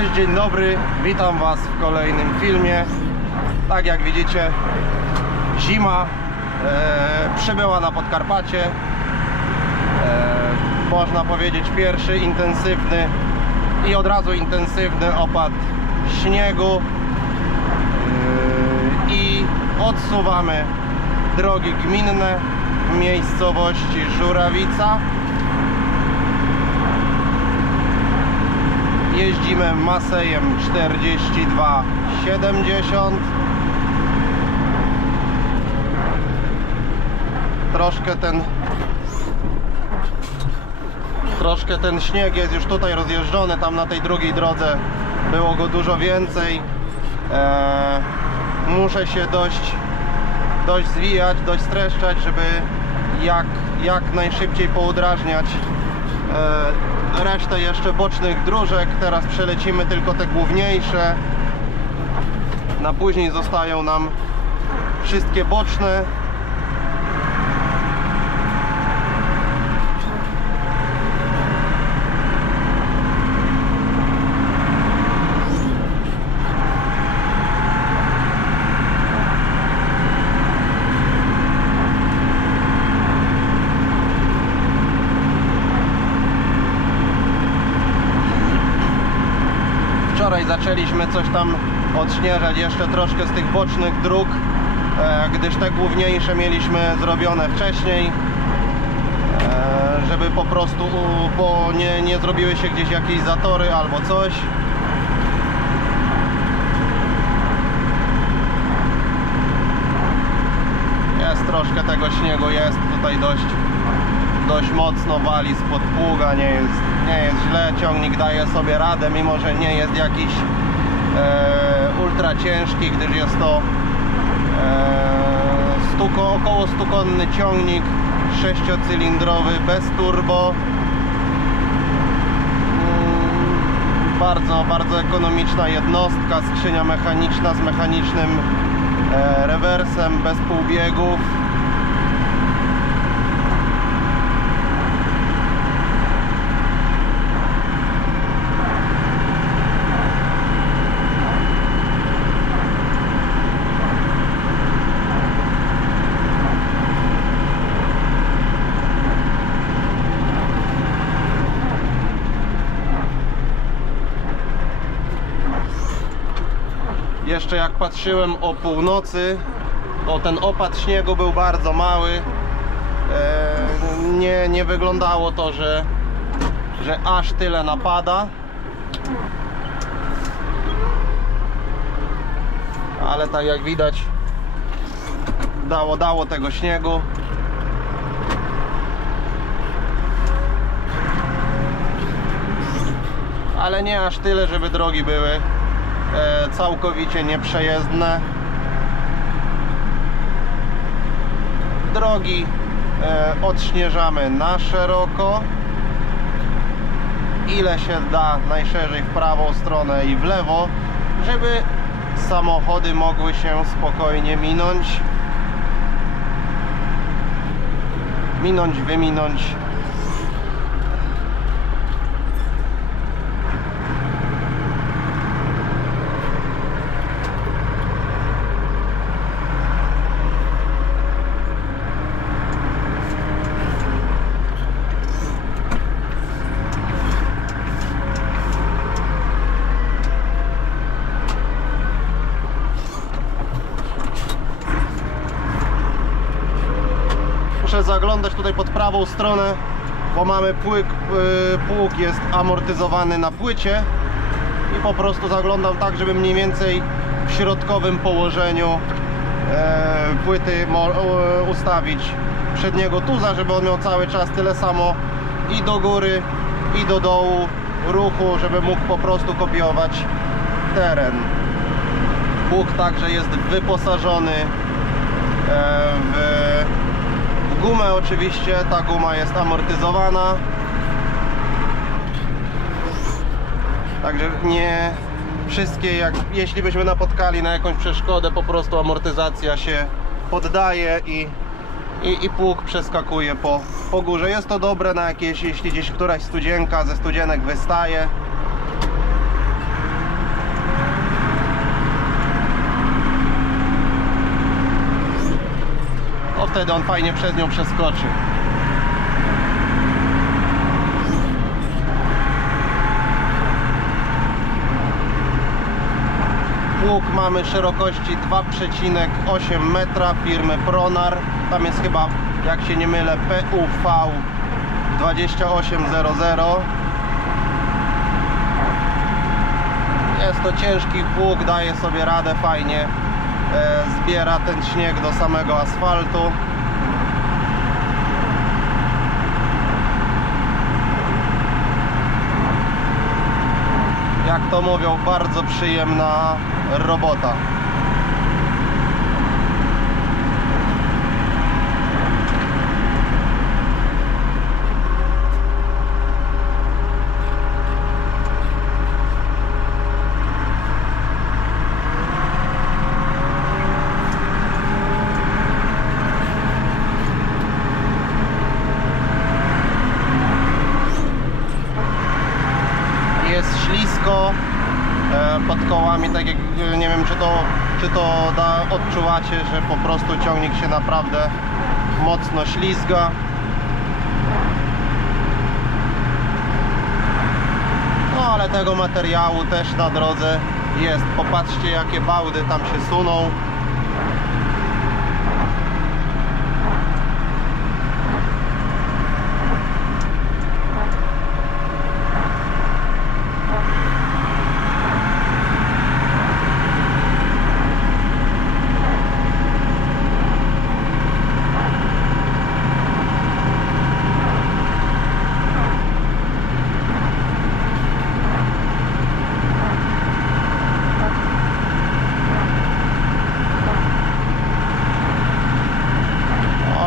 Cześć, dzień dobry, witam Was w kolejnym filmie. Tak jak widzicie, zima e, przybyła na Podkarpacie. E, można powiedzieć pierwszy intensywny i od razu intensywny opad śniegu. E, I odsuwamy drogi gminne w miejscowości Żurawica. Jeździmy Masejem 4270 troszkę ten troszkę ten śnieg jest już tutaj rozjeżdżony tam na tej drugiej drodze było go dużo więcej. Eee, muszę się dość dość zwijać, dość streszczać, żeby jak, jak najszybciej poudrażniać e, resztę jeszcze bocznych dróżek. Teraz przelecimy tylko te główniejsze. Na później zostają nam wszystkie boczne. Zaczęliśmy coś tam odśnieżać jeszcze troszkę z tych bocznych dróg, e, gdyż te główniejsze mieliśmy zrobione wcześniej, e, żeby po prostu bo nie, nie zrobiły się gdzieś jakieś zatory albo coś. Jest troszkę tego śniegu, jest tutaj dość dość mocno wali spod pługa, nie jest, nie jest źle, ciągnik daje sobie radę, mimo że nie jest jakiś e, ultra ciężki, gdyż jest to e, stuko, około stukonny ciągnik sześciocylindrowy bez turbo. Mm, bardzo, bardzo ekonomiczna jednostka, skrzynia mechaniczna z mechanicznym e, rewersem, bez półbiegów Jeszcze jak patrzyłem o północy, to ten opad śniegu był bardzo mały. E, Nie, nie wyglądało to, że, że aż tyle napada. Ale tak jak widać, dało, dało tego śniegu. Ale nie aż tyle, żeby drogi były całkowicie nieprzejezdne. Drogi e, odśnieżamy na szeroko. Ile się da, najszerzej w prawą stronę i w lewo, żeby samochody mogły się spokojnie minąć. Minąć, wyminąć Muszę zaglądać tutaj pod prawą stronę, bo mamy płyk, y, pług jest amortyzowany na płycie i po prostu zaglądam tak, żeby mniej więcej w środkowym położeniu e, płyty ustawić przedniego tuza, żeby on miał cały czas tyle samo i do góry i do dołu ruchu, żeby mógł po prostu kopiować teren. Pług także jest wyposażony e, w gumę oczywiście, ta guma jest amortyzowana. Także nie wszystkie, jak, jeśli byśmy napotkali na jakąś przeszkodę, po prostu amortyzacja się poddaje i, i, i pług przeskakuje po, po górze. Jest to dobre na jakieś, jeśli gdzieś któraś studzienka ze studzienek wystaje. Wtedy on fajnie przez nią przeskoczy. Pług mamy szerokości 2,8 metra firmy Pronar. Tam jest chyba, jak się nie mylę, PUV 2800. Jest to ciężki pług, daje sobie radę fajnie. E, Zbiera ten śnieg do samego asfaltu. Jak to mówią, bardzo przyjemna robota. jest ślisko e, pod kołami, tak jak e, nie wiem czy to, czy to da, odczuwacie, że po prostu ciągnik się naprawdę mocno ślizga. No ale tego materiału też na drodze jest. Popatrzcie jakie bałdy tam się suną.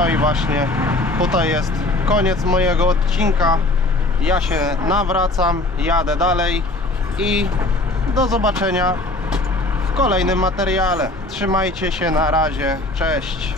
No i właśnie tutaj jest koniec mojego odcinka. Ja się nawracam, jadę dalej i do zobaczenia w kolejnym materiale. Trzymajcie się, na razie, cześć.